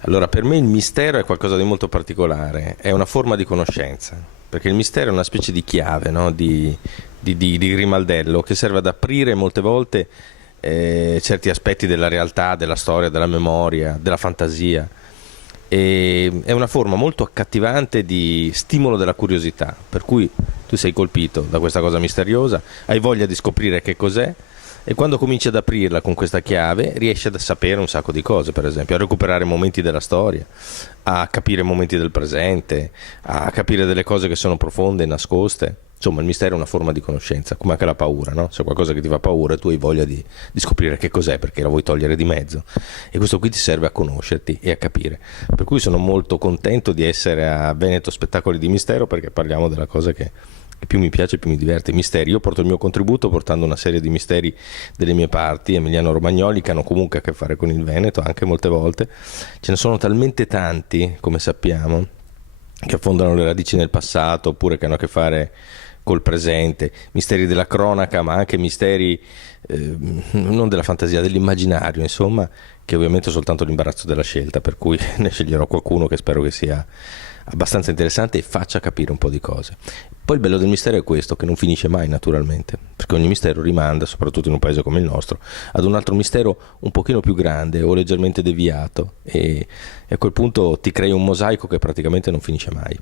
Allora, per me il mistero è qualcosa di molto particolare, è una forma di conoscenza, perché il mistero è una specie di chiave, no? Di grimaldello che serve ad aprire molte volte certi aspetti della realtà, della storia, della memoria, della fantasia. E è una forma molto accattivante di stimolo della curiosità, per cui tu sei colpito da questa cosa misteriosa, hai voglia di scoprire che cos'è e quando cominci ad aprirla con questa chiave riesci a sapere un sacco di cose, per esempio, a recuperare momenti della storia, a capire momenti del presente, a capire delle cose che sono profonde e nascoste. Insomma, il mistero è una forma di conoscenza, come anche la paura, no? Se qualcosa che ti fa paura e tu hai voglia di scoprire che cos'è perché la vuoi togliere di mezzo. E questo qui ti serve a conoscerti e a capire. Per cui sono molto contento di essere a Veneto Spettacoli di Mistero perché parliamo della cosa che più mi piace, più mi diverte, i misteri. Io porto il mio contributo portando una serie di misteri delle mie parti, emiliano-romagnoli, che hanno comunque a che fare con il Veneto, anche molte volte. Ce ne sono talmente tanti, come sappiamo, che affondano le radici nel passato oppure che hanno a che fare col presente, misteri della cronaca, ma anche misteri non della fantasia, dell'immaginario, insomma, che ovviamente ho soltanto l'imbarazzo della scelta, per cui ne sceglierò qualcuno che spero che sia abbastanza interessante e faccia capire un po' di cose. Poi il bello del mistero è questo, che non finisce mai naturalmente, perché ogni mistero rimanda, soprattutto in un paese come il nostro, ad un altro mistero un pochino più grande o leggermente deviato e a quel punto ti crei un mosaico che praticamente non finisce mai.